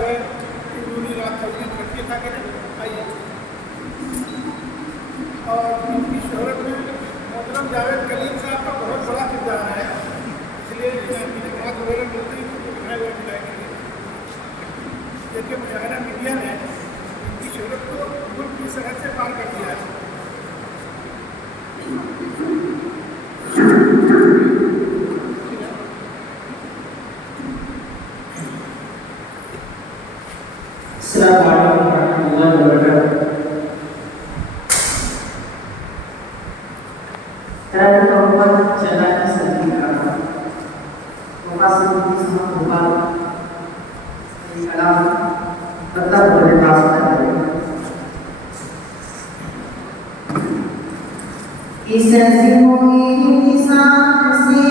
जो है पूरी रात तकलीफ रखिए था कि आइए। और इनकी शोहरत में मोहतरम जावेद कलीम साहब का बहुत बड़ा किरदार है, इसलिए इनामत वगैरह मिलते ही उनको दिखाया हुआ खिलाएंगे। देखिए मुशाहिदा मीडिया ने इनकी शोहरत को मुल्क की सरहद से पार कर दिया है। अस्सलामु अलैकुम वरहमतुल्लाहि वबरकातुहू। Terhadap perempuan jalan sendiri kerana lokasi ini sangat berubah dari alam tetap berlepas dari Isazimuni isasi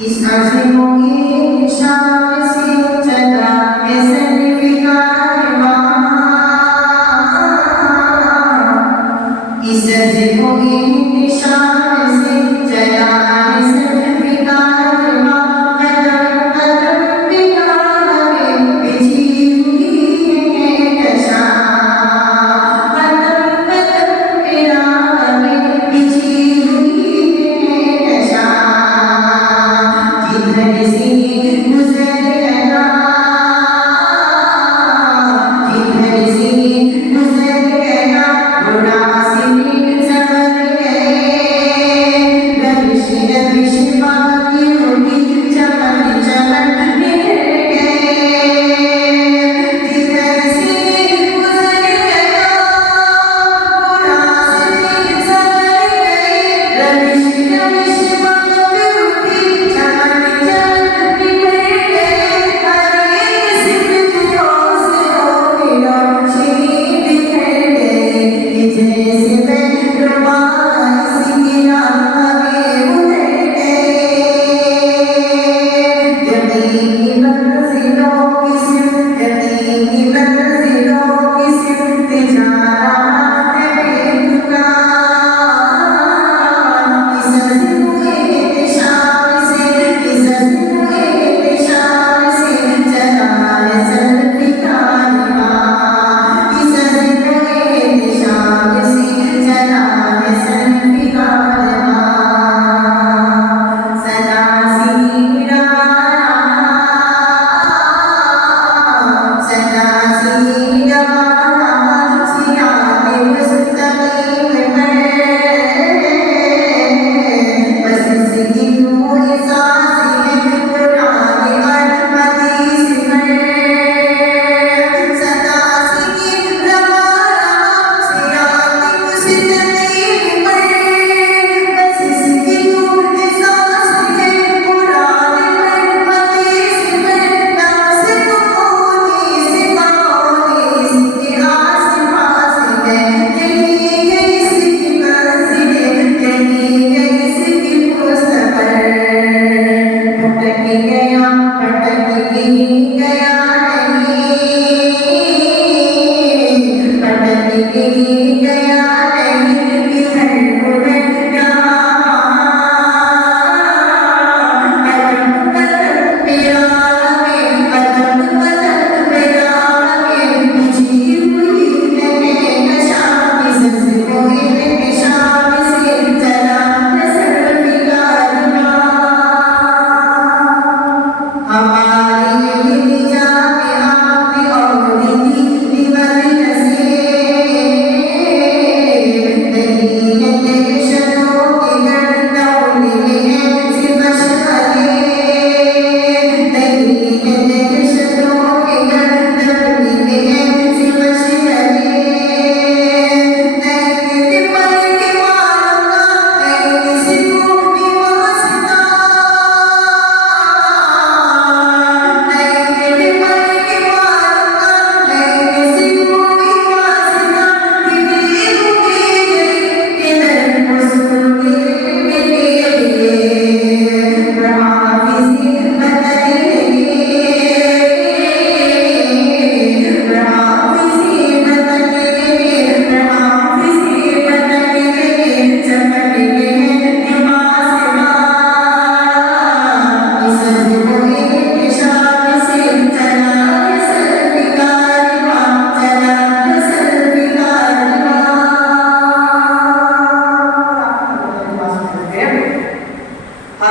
Isazimuni isasi cedera Muslim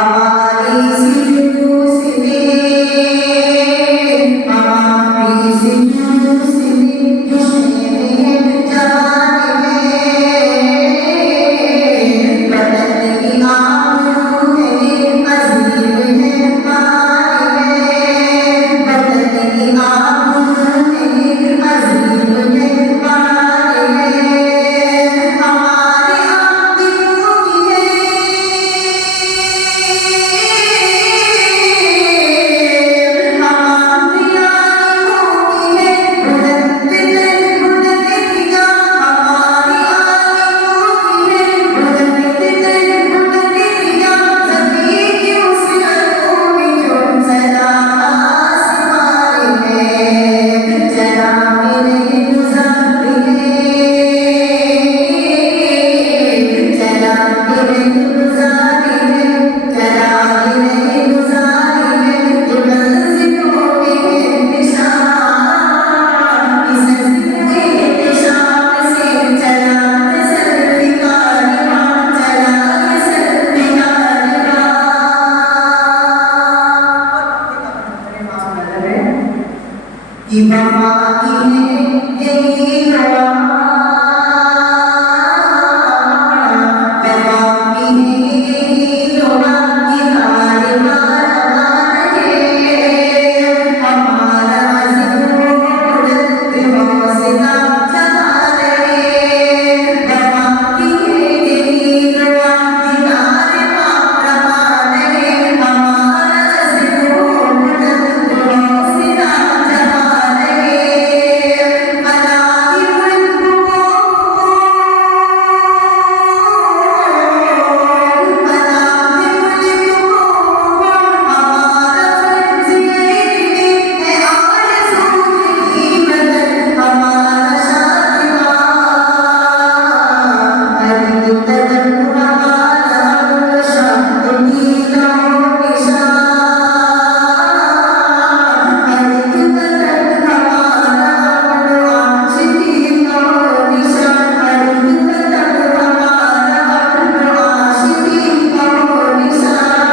हमारी सिंधु सिंधी हमारी सिंधु सिंधी दुश्मन जान में बदल की आबरू है अजीब है मान में बदल की आबरू है अजीब है मान में हमारे आंखों की है हमारी आंखों की है बुलंद बुलंदियां हमारी आंखों की है बुलंद बुलंदियां ज़मीं की उस अरज़ों में जो सदा आसमान है जरा मेरे गुज़ारी है जरा मेरे गुज़ारी है जरा मेरे गुज़ारी है ये मंज़िलों के निशान इस निशान से चला सल्फ़ी कारवां चला सल्फ़ी कारवां कि वफ़ा की है यही दुआ वफ़ा की है यही दुआ कि कारवां रवाना है हमारा अज़्म बुलंद हौसला जमा रहे वफ़ा की है यही दुआ कि कारवां रवाना है हमारा अज़्म बुलंद हौसला जमा रहे मनाही मुल्क को मनाही मुल्क को हमारा फर्ज़ यही है आरज़ू की बदल हमारा शादिमां हर कदम हमारा शाद नीला निशान हर कदम हमारा आशिकी का निशान हर कदम हमारा आशिकी का निशान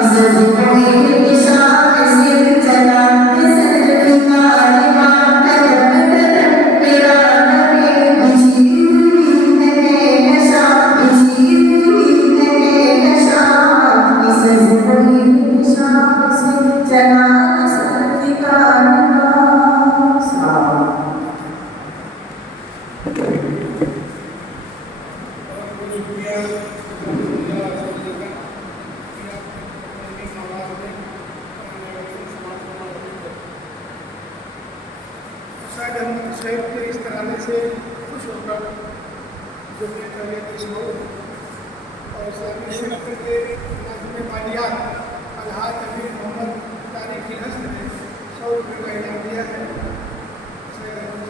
इस ज़िंदगी निशान से चला सल्फ़ी कारवां कदम कदम तेरा नबी बिछी हुई है नशा बिछी हुई है नशा इस ज़िंदगी निशान से चला सल्फ़ी कारवां सलाम बहुत बहुत शुक्रिया अल्लाह ताला का कि आपने अपनी आवाज़ में हमारे वतन समाज को मदद की। शायद हम शहर के इस तराने से खुश होकर जो कि तबीयत इसको और इस्लामी सेक्टर के नाज़िम मालियात अलहाज अमीर मोहम्मद तारिक की हसन ने 100 रुपये का इनाम दिया है। शायद हम